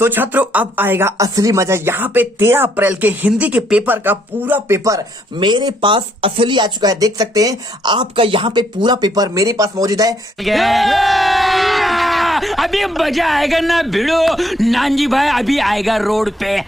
तो छात्रों अब आएगा असली मजा। यहाँ पे 13 अप्रैल के हिंदी के पेपर का पूरा पेपर मेरे पास असली आ चुका है। देख सकते हैं आपका यहाँ पे पूरा पेपर मेरे पास मौजूद है। अभी मजा आएगा ना भिड़ो नानजी भाई, अभी आएगा रोड पे।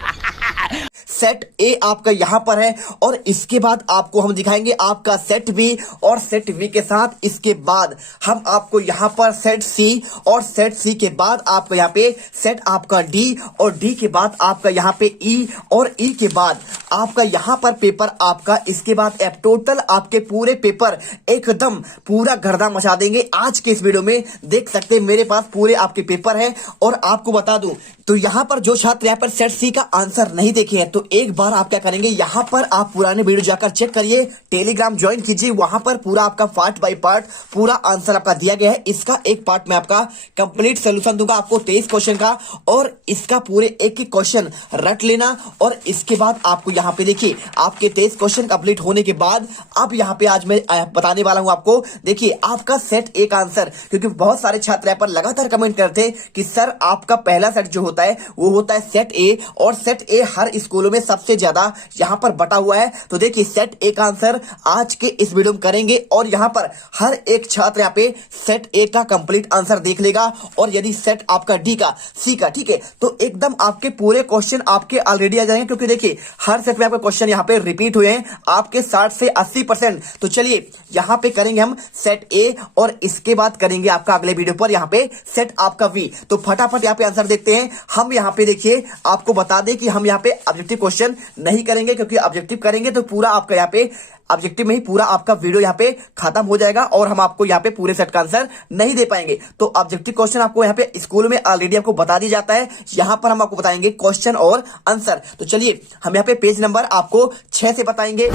सेट ए आपका यहां पर है और इसके बाद आपको हम दिखाएंगे आपका सेट बी और सेट बी के साथ इसके बाद हम आपको यहां पर सेट सी और सेट सी के बाद आपका यहां पे सेट आपका डी और डी के बाद आपका यहां पे ई और ई के बाद आपका यहां पर पेपर आपका इसके बाद एफ टोटल आपके पूरे पेपर एकदम पूरा गर्दा मचा देंगे आज के इस वीडियो में। देख सकते हैं मेरे पास पूरे आपके पेपर है और आपको बता दूं तो यहां पर जो छात्र यहां पर सेट सी का आंसर नहीं देखे हैं तो एक बार आप क्या करेंगे, यहां पर आप पुराने वीडियो जाकर चेक करिए, टेलीग्राम ज्वाइन कीजिए, वहां पर पूरा आपका पार्ट बाय पार्ट पूरा आंसर आपका दिया गया है। इसका एक पार्ट में आपका कंप्लीट सोल्यूशन दूंगा आपको 23 क्वेश्चन का और इसका पूरे एक एक क्वेश्चन रट लेना और इसके बाद आपको यहां पे देखिए आपके 23 क्वेश्चन कंप्लीट होने के बाद अब यहां पे आज मैं बताने वाला हूं आपको। देखिए आपका सेट एक आंसर, क्योंकि बहुत सारे छात्र यहां पर लगातार कमेंट करते हैं कि सर आपका पहला सेट जो होता है वो होता है सेट ए और सेट ए हर स्कूलों में सबसे ज्यादा यहां पर बटा हुआ है। तो देखिए सेट ए का आंसर आज के इस वीडियो में करेंगे और यहां पर हर एक छात्र यहां पे सेट ए का कंप्लीट आंसर देख लेगा और यदि सेट आपका डी का सी का ठीक है तो एकदम आपके पूरे क्वेश्चन आपके ऑलरेडी आ जाएंगे, क्योंकि देखिए हर सेट में आपके क्वेश्चन यहां पे रिपीट हुए हैं आपके 60 से 80%। तो चलिए यहां पे करेंगे हम सेट ए और इसके बाद करेंगे आपका अगले वीडियो पर यहां पे सेट आपका वी। तो फटाफट यहां पे आंसर देखते हैं हम। यहां पे देखिए आपको बता दें कि हम यहां पे ऑब्जेक्टिव क्वेश्चन नहीं करेंगे, क्योंकि ऑब्जेक्टिव करेंगे तो पूरा आपका यहाँ पे ऑब्जेक्टिव में ही पूरा आपका वीडियो यहाँ पे खत्म हो जाएगा और हम आपको यहाँ पे पूरे सेट का आंसर नहीं दे पाएंगे। तो ऑब्जेक्टिव क्वेश्चन आपको यहाँ पे स्कूल में ऑलरेडी आपको बता दिया जाता है, यहाँ पर हम आपको बताएंगे क्वेश्चन और आंसर। तो चलिए हम यहाँ पे पेज नंबर आपको 6 से बताएंगे।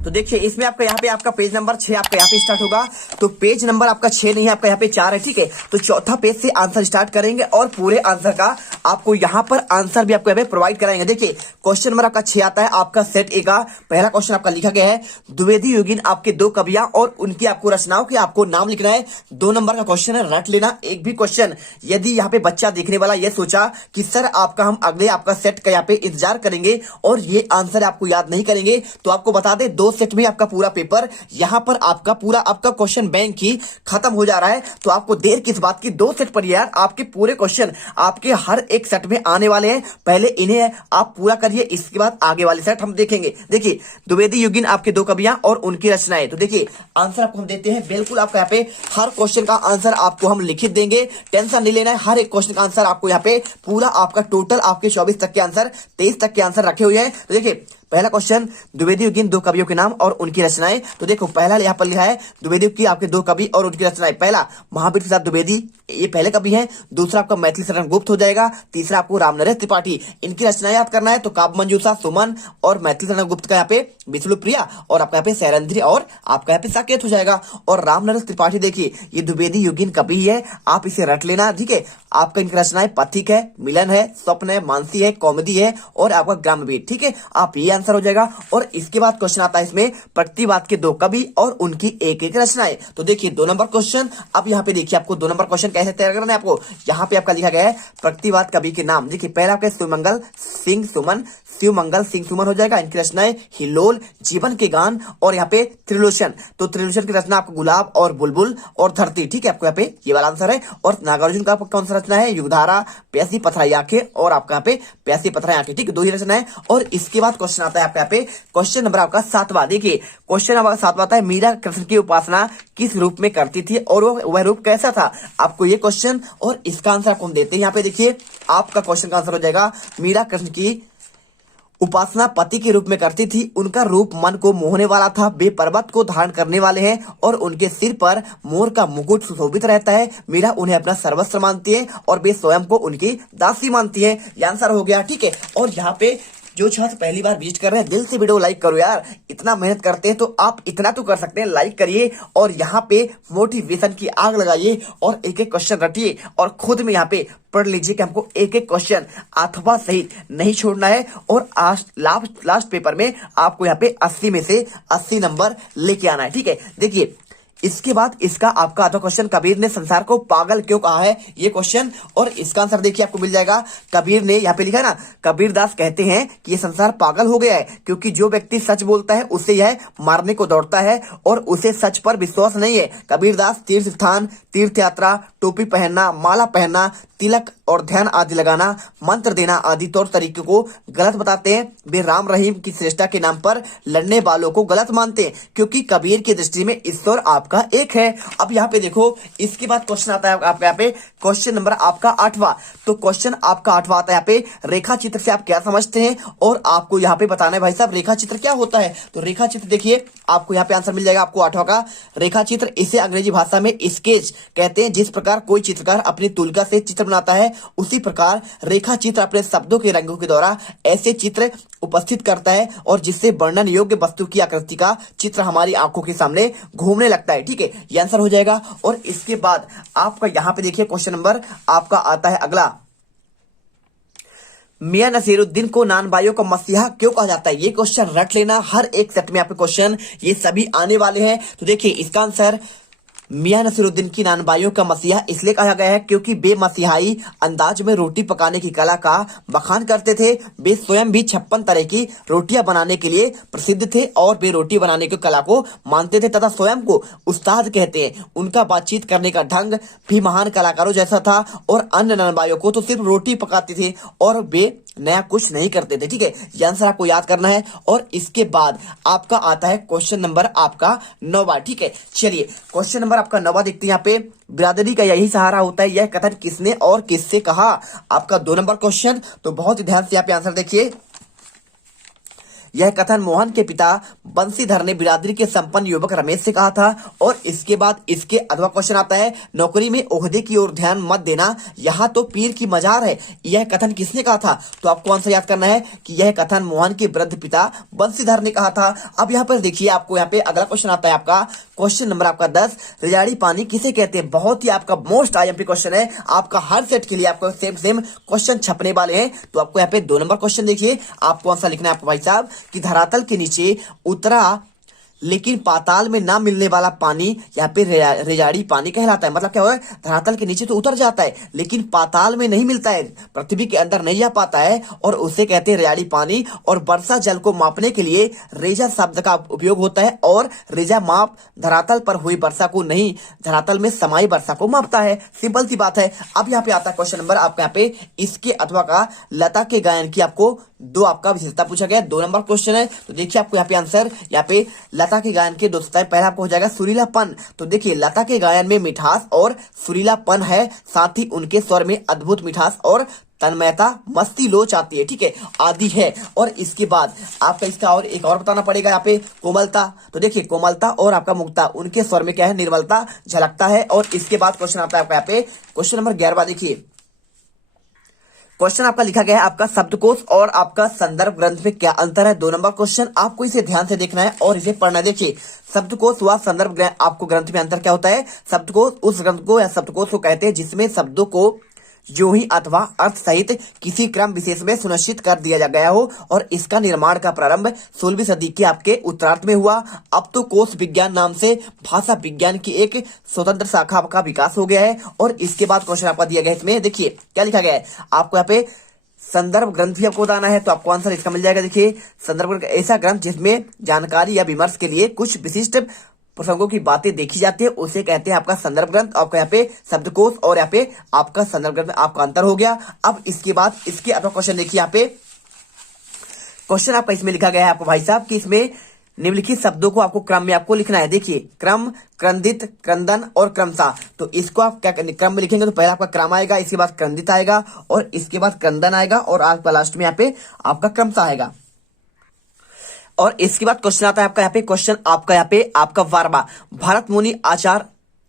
तो देखिए इसमें आपका यहाँ पे आपका पेज नंबर 6 आपका यहाँ पे स्टार्ट होगा। तो पेज नंबर आपका 6 नहीं है, आपका यहाँ पे 4 है, ठीक है। तो चौथा पेज से आंसर स्टार्ट करेंगे और पूरे आंसर का आपको यहाँ पर आंसर भी आपको यहाँ पे प्रोवाइड कराएंगे। देखिए क्वेश्चन नंबर आपका 6 आता है आपका सेट ए का। पहला क्वेश्चन आपका लिखा गया है द्विवेदी योगिन आपके 2 कवियां और उनकी आपको रचनाओं के आपको नाम लिखना है। 2 नंबर का क्वेश्चन है, रट लेना एक भी क्वेश्चन। यदि यहाँ पे बच्चा देखने वाला ये सोचा कि सर आपका हम अगले आपका सेट का यहाँ पे इंतजार करेंगे और ये आंसर आपको याद नहीं करेंगे, तो आपको बता दें 2 सेट में आपका पूरा पेपर यहां पर आपका पूरा आपका क्वेश्चन बैंक ही खत्म हो जा रहा है। तो आपको देर किस बात की, 2 सेट पर यार आपके पूरे क्वेश्चन आपके हर एक सेट में आने वाले हैं। पहले इन्हें आप पूरा करिए, इसके बाद आगे वाले सेट हम देखेंगे। देखिए द्विवेदी योगिन आपके 2 कवियां और उनकी रचनाएं। तो देखिए आंसर आपको हम देते हैं, बिल्कुल आपका यहाँ पे हर क्वेश्चन का आंसर आपको हम लिखित देंगे, टेंशन नहीं लेना है। हर एक क्वेश्चन का आंसर आपको यहाँ पे पूरा आपका टोटल आपके 24 तक के आंसर 23 तक के आंसर रखे हुए हैं। तो देखिए पहला क्वेश्चन द्विवेदी योगिन 2 कवियों के नाम और उनकी रचनाएं। तो देखो पहला यहाँ पर लिखा है द्विवेदी की आपके 2 कवि और उनकी रचनाएं। पहला महावीर प्रसाद द्विवेदी, ये पहले कवि हैं। दूसरा आपका मैथिली शरण गुप्त हो जाएगा। तीसरा आपको रामनरेश त्रिपाठी, इनकी रचनाएं याद करना है। तो काव्य मंजूषा सुमन और मैथिली शरण गुप्त का यहाँ पे विष्णु प्रिया और आपका यहाँ पे सैरंध्री और आपका यहाँ पे साकेत हो जाएगा। और रामनरेश त्रिपाठी देखिए ये द्विवेदी योगिन कवि ही है, आप इसे रट लेना, ठीक है। आपका इनकी रचनाएं पथिक है, मिलन है, स्वप्न है, मानसी है, कॉमेडी है और आपका ग्रामवीर, ठीक है। आप ये आंसर हो जाएगा। और इसके बाद क्वेश्चन आता है इसमें प्रतिवाद के 2 कवि और उनकी एक एक रचनाएं। तो देखिए 2 नंबर क्वेश्चन। अब यहाँ पे देखिए आपको 2 नंबर क्वेश्चन कैसे तैयार करना है। आपको यहाँ पे आपका लिखा गया है प्रतिवाद कवि के नाम। देखिए पहला आपका शिवमंगल सिंह सुमन, शिवमंगल सिंह सुमन हो जाएगा। इनकी रचनाएं हिलोल, जीवन के गान और यहाँ पे त्रिलोचन। तो त्रिलोचन की रचना आपको गुलाब और बुलबुल और धरती, ठीक है। आपको यहाँ पे ये वाला आंसर है। और नागार्जुन का कौन सा रचना है, युगधारा, प्यासी पथराई आंखें और आपका यहाँ पे प्यासी पथराई आंखें, ठीक है। 2 ही रचना है। और इसके बाद क्वेश्चन आता है आपका यहाँ पे क्वेश्चन नंबर आपका 7वां। देखिए क्वेश्चन नंबर 7वां आता है मीरा कृष्ण की उपासना किस रूप में करती थी और वह रूप कैसा था। आपको ये क्वेश्चन और इसका आंसर आपको हम देते हैं। यहाँ पे देखिए आपका क्वेश्चन का आंसर हो जाएगा मीरा कृष्ण की उपासना पति के रूप में करती थी, उनका रूप मन को मोहने वाला था, वे पर्वत को धारण करने वाले हैं और उनके सिर पर मोर का मुकुट सुशोभित रहता है। मीरा उन्हें अपना सर्वस्व मानती है और वे स्वयं को उनकी दासी मानती है। ये आंसर हो गया, ठीक है। और यहाँ पे जो छात्र पहली बार विजिट कर रहे हैं दिल से वीडियो लाइक करो यार, इतना मेहनत करते हैं तो आप इतना तो कर सकते हैं, लाइक करिए और यहाँ पे मोटिवेशन की आग लगाइए और एक एक क्वेश्चन रटिए और खुद में यहाँ पे पढ़ लीजिए कि हमको एक एक क्वेश्चन अथवा सहित नहीं छोड़ना है। और आज लास्ट पेपर में आपको यहाँ पे 80 में से 80 नंबर लेके आना है, ठीक है। देखिए इसके बाद इसका आपका अगला क्वेश्चन, कबीर ने संसार को पागल क्यों कहा है, ये क्वेश्चन। और इसका आंसर देखिए आपको मिल जाएगा, कबीर ने यहाँ पे लिखा है ना, कबीर दास कहते हैं कि ये संसार पागल हो गया है क्योंकि जो व्यक्ति सच बोलता है उसे यह मारने को दौड़ता है और उसे सच पर विश्वास नहीं है। कबीर दास तीर्थ स्थान, तीर्थ यात्रा, टोपी पहनना, माला पहनना, तिलक और ध्यान आदि लगाना, मंत्र देना आदि तौर तरीके को गलत बताते हैं। वे राम रहीम की श्रेष्ठता के नाम पर लड़ने वालों को गलत मानते हैं क्योंकि कबीर की दृष्टि में ईश्वर आपका एक है। अब यहाँ पे देखो, इसके बाद क्वेश्चन आता है आपका यहाँ पे क्वेश्चन नंबर आपका 8वां। तो क्वेश्चन आपका 8वां आता है यहाँ पे, रेखा चित्र से आप क्या समझते हैं और आपको यहाँ पे बताना है भाई साहब रेखा चित्र क्या होता है। तो रेखा चित्र देखिए आपको यहाँ पे आंसर मिल जाएगा आपको 8वां का, रेखा चित्र, इसे अंग्रेजी भाषा में स्केच कहते हैं। जिस प्रकार कोई चित्रकार अपनी तुलका से चित्र बनाता है उसी प्रकार रेखा चित्र अपने शब्दों के रंगों के द्वारा ऐसे चित्र उपस्थित करता है और जिससे वर्णन योग्य वस्तु की आकृति का चित्र हमारी आंखों के सामने घूमने लगता है। ठीक है, ये आंसर हो जाएगा। और इसके बाद आपका यहाँ पे देखिए क्वेश्चन नंबर आपका आता है अगला, मियां नसीरुद्दीन को नानबाइयों का मसीहा क्यों कहा जाता है। ये क्वेश्चन रट लेना, हर एक सेट में आपके क्वेश्चन ये सभी आने वाले हैं। तो देखिए इसका आंसर, मियां नसीरुद्दीन की नानबाइयों का मसीहा इसलिए कहा गया है क्योंकि वे मसीहाई अंदाज में रोटी पकाने की कला का बखान करते थे। वे स्वयं भी 56 तरह की रोटियां बनाने के लिए प्रसिद्ध थे और वे रोटी बनाने की कला को मानते थे तथा स्वयं को उस्ताद कहते हैं। उनका बातचीत करने का ढंग भी महान कलाकारों जैसा था और अन्य नानबाइयों को तो सिर्फ रोटी पकाते थे और वे नया कुछ नहीं करते थे। ठीक है, ये आंसर आपको याद करना है। और इसके बाद आपका आता है क्वेश्चन नंबर आपका 9वां। ठीक है, चलिए क्वेश्चन नंबर आपका 9वां देखते हैं। यहाँ पे, बिरादरी का यही सहारा होता है, यह कथन किसने और किससे कहा। आपका 2 नंबर क्वेश्चन, तो बहुत ही ध्यान से यहाँ पे आंसर देखिए। यह कथन मोहन के पिता बंसीधर ने बिरादरी के संपन्न युवक रमेश से कहा था। और इसके बाद इसके अगला क्वेश्चन आता है, नौकरी में ओहदे की ओर ध्यान मत देना, यहाँ तो पीर की मजार है। यह कथन किसने कहा था। तो आपको आंसर याद करना है कि यह कथन मोहन के वृद्ध पिता बंसीधर ने कहा था। अब यहाँ पर देखिए आपको यहाँ पे अगला क्वेश्चन आता है आपका क्वेश्चन नंबर आपका 10, रिजाड़ी पानी किसे कहते हैं। बहुत ही आपका मोस्ट आईएमपी क्वेश्चन है, आपका हर सेट के लिए आपको सेम क्वेश्चन छपने वाले हैं। तो आपको यहाँ पे 2 नंबर क्वेश्चन देखिए, आपको आंसर लिखना है आपको भाई साहब कि धरातल के नीचे उतरा लेकिन पाताल में ना मिलने वाला पानी यहाँ पे रेजाड़ी पानी कहलाता है। मतलब क्या हुआ, धरातल के नीचे तो उतर जाता है लेकिन पाताल में नहीं मिलता है, पृथ्वी के अंदर नहीं जा पाता है और उसे कहते हैं रेजाड़ी पानी। और वर्षा जल को मापने के लिए रेजा शब्द का उपयोग होता है और रेजा माप धरातल पर हुई वर्षा को नहीं, धरातल में समाई वर्षा को मापता है। सिंपल सी बात है। अब यहाँ पे आता है क्वेश्चन नंबर आपका यहाँ पे इसके अथवा का, लता के गायन की आपको 2 आपका विशेषता पूछा गया, 2 नंबर क्वेश्चन है। तो देखिए आपको यहाँ पे आंसर, यहाँ पे लता के गायन के 2 विशेषताएं, पहला आपको हो जाएगा सुरीलापन। तो देखिए लता के गायन में मिठास और सुरीलापन है, साथ ही उनके स्वर में अद्भुत मिठास और तन्मयता, मस्ती, लोच आती है। ठीक है, आदि है। और इसके बाद आपका इसका और एक और बताना पड़ेगा यहाँ पे, कोमलता। तो देखिए कोमलता और आपका मुक्ता, उनके स्वर में क्या है, निर्मलता झलकता है। और इसके बाद क्वेश्चन आता है आपका यहाँ पे क्वेश्चन नंबर 11। देखिए क्वेश्चन आपका लिखा गया है, आपका शब्दकोश और आपका संदर्भ ग्रंथ में क्या अंतर है। 2 नंबर क्वेश्चन, आपको इसे ध्यान से देखना है और इसे पढ़ना है। देखिए शब्दकोश व संदर्भ आपको ग्रंथ में अंतर क्या होता है। शब्दकोश उस ग्रंथ को या शब्दकोश को कहते हैं जिसमें शब्दों को जो ही अथवा अर्थ सहित किसी क्रम विशेष में सुनिश्चित कर दिया गया हो। और इसका निर्माण का प्रारंभ 16वीं सदी के आपके उत्तरार्ध में हुआ। अब तो कोश विज्ञान नाम से भाषा विज्ञान की एक स्वतंत्र शाखा का विकास हो गया है। और इसके बाद क्वेश्चन आपका दिया गया है, इसमें देखिए क्या लिखा गया है, आपको यहाँ पे संदर्भ ग्रंथ भी आपको बताना है। तो आपको आंसर इसका मिल जाएगा। देखिए संदर्भ ग्रंथ ऐसा ग्रंथ जिसमें जानकारी या विमर्श के लिए कुछ विशिष्ट प्रसंगों की बातें देखी जाती है, उसे कहते हैं आपका संदर्भ ग्रंथ। आपका यहाँ पे शब्दकोश और यहाँ पे आपका संदर्भ ग्रंथ आपका अंतर हो गया। अब इसके बाद इसके आपका क्वेश्चन देखिए, यहाँ पे क्वेश्चन आपका इसमें लिखा गया है आपको भाई साहब कि इसमें निम्नलिखित शब्दों को आपको क्रम में आपको लिखना है। देखिए क्रम, क्रंदित, क्रंदन और क्रमशः। तो इसको आप क्या क्रम में लिखेंगे, तो पहले आपका क्रम आएगा, इसके बाद क्रंदित आएगा और इसके बाद क्रंदन आएगा और आपका लास्ट में यहाँ पे आपका क्रमशः आएगा। और इसके बाद क्वेश्चन आता है आपका यहाँ पे क्वेश्चन आपका यहाँ पे आपका 12वां, भरत मुनि आचार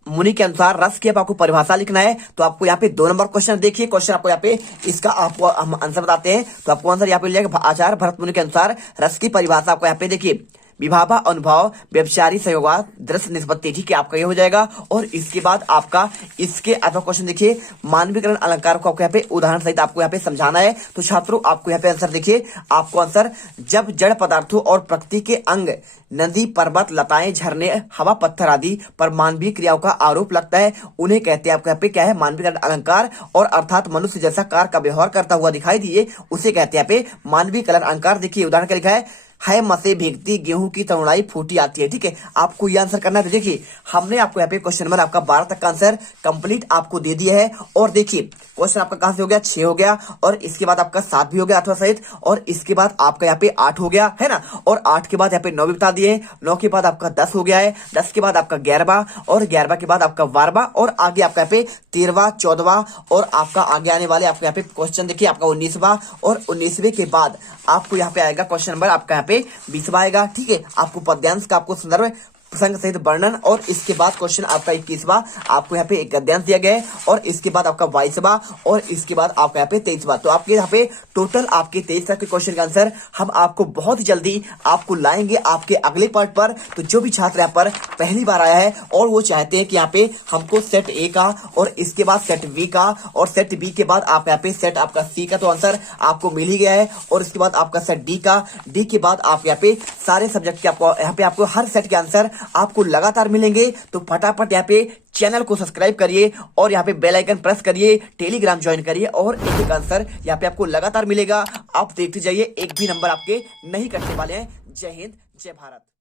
मुनि के अनुसार रस की आपको परिभाषा लिखना है। तो आपको यहाँ पे 2 नंबर क्वेश्चन देखिए, क्वेश्चन आपको यहाँ पे इसका आपको हम आंसर बताते हैं। तो आपको आंसर यहाँ पे मिल जाएगा, आचार भरत मुनि के अनुसार रस की परिभाषा। आपको यहाँ पे देखिए विभावा अनुभव व्यवचारी सहयोगा दृश्य निष्पत्ति, ठीक है, आपका ये हो जाएगा। और इसके बाद आपका इसके अथवा क्वेश्चन देखिए, मानवीकरण अलंकार को आपको यहाँ पे उदाहरण सहित आपको यहाँ पे समझाना है। तो छात्रों आपको यहाँ पे आंसर देखिए, आपको आंसर, जब जड़ पदार्थों और प्रकृति के अंग नदी पर्वत लताएं झरने हवा पत्थर आदि पर मानवीय क्रियाओं का आरोप लगता है, उन्हें कहते हैं आपको यहाँ पे क्या है, मानवीकरण अलंकार। और अर्थात मनुष्य जैसा कार का व्यवहार करता हुआ दिखाई दिए, उसे कहते हैं यहाँ पे मानवीकरण अलंकार। देखिए उदाहरण क्या लिखा है मसे भीगती गेहूं की तरुणाई फूटी आती है, ठीक है, आपको ये आंसर करना है। तो देखिए हमने आपको यहाँ पे क्वेश्चन नंबर आपका 12 तक का आंसर कंप्लीट आपको दे दिया है। और देखिए क्वेश्चन आपका कहां से हो गया, 6 हो गया, और इसके बाद आपका 7 भी हो गया अथवा सहित, और इसके बाद आपका यहाँ पे 8 हो गया है ना, और 8 के बाद यहाँ पे 9 भी बता दिए, 9 के बाद आपका 10 हो गया है, 10 के बाद आपका 11वां, और 11वां के बाद आपका 12वां, और आगे आपका यहाँ पे 13वां 14वां, और आपका आगे आने वाले आपका यहाँ पे क्वेश्चन देखिए आपका 19वां, और 19वें के बाद आपको यहाँ पे आएगा क्वेश्चन नंबर आपका यहाँ पे 20वां आएगा, ठीक है। आपको पद्यांश का आपको संदर्भ प्रसंग सहित वर्णन, और इसके बाद क्वेश्चन आपका 21वां आपको यहाँ पे एक गद्यांश दिया गया है, और इसके बाद आपका 22वां, और इसके बाद आपका यहाँ पे 23वां। तो आपके यहाँ पे टोटल आपके 23 तक के क्वेश्चन का आंसर हम आपको बहुत ही जल्दी आपको लाएंगे आपके अगले पार्ट पर। तो जो भी छात्र यहाँ पर पहली बार आया है और वो चाहते हैं कि यहाँ पे हमको सेट ए का, और इसके बाद सेट बी का, और सेट बी के बाद आप यहाँ पे सेट आपका सी का, तो आंसर आपको मिल ही गया है। और इसके बाद आपका सेट डी का, डी के बाद आप यहाँ पे सारे सब्जेक्ट के आपको यहाँ पे आपको हर सेट के आंसर आपको लगातार मिलेंगे। तो फटाफट यहाँ पे चैनल को सब्सक्राइब करिए, और यहाँ पे बेल आइकन प्रेस करिए, टेलीग्राम ज्वाइन करिए, और एक आंसर यहाँ पे आपको लगातार मिलेगा। आप देखते जाइए, एक भी नंबर आपके नहीं कटने वाले हैं। जय हिंद, जय भारत।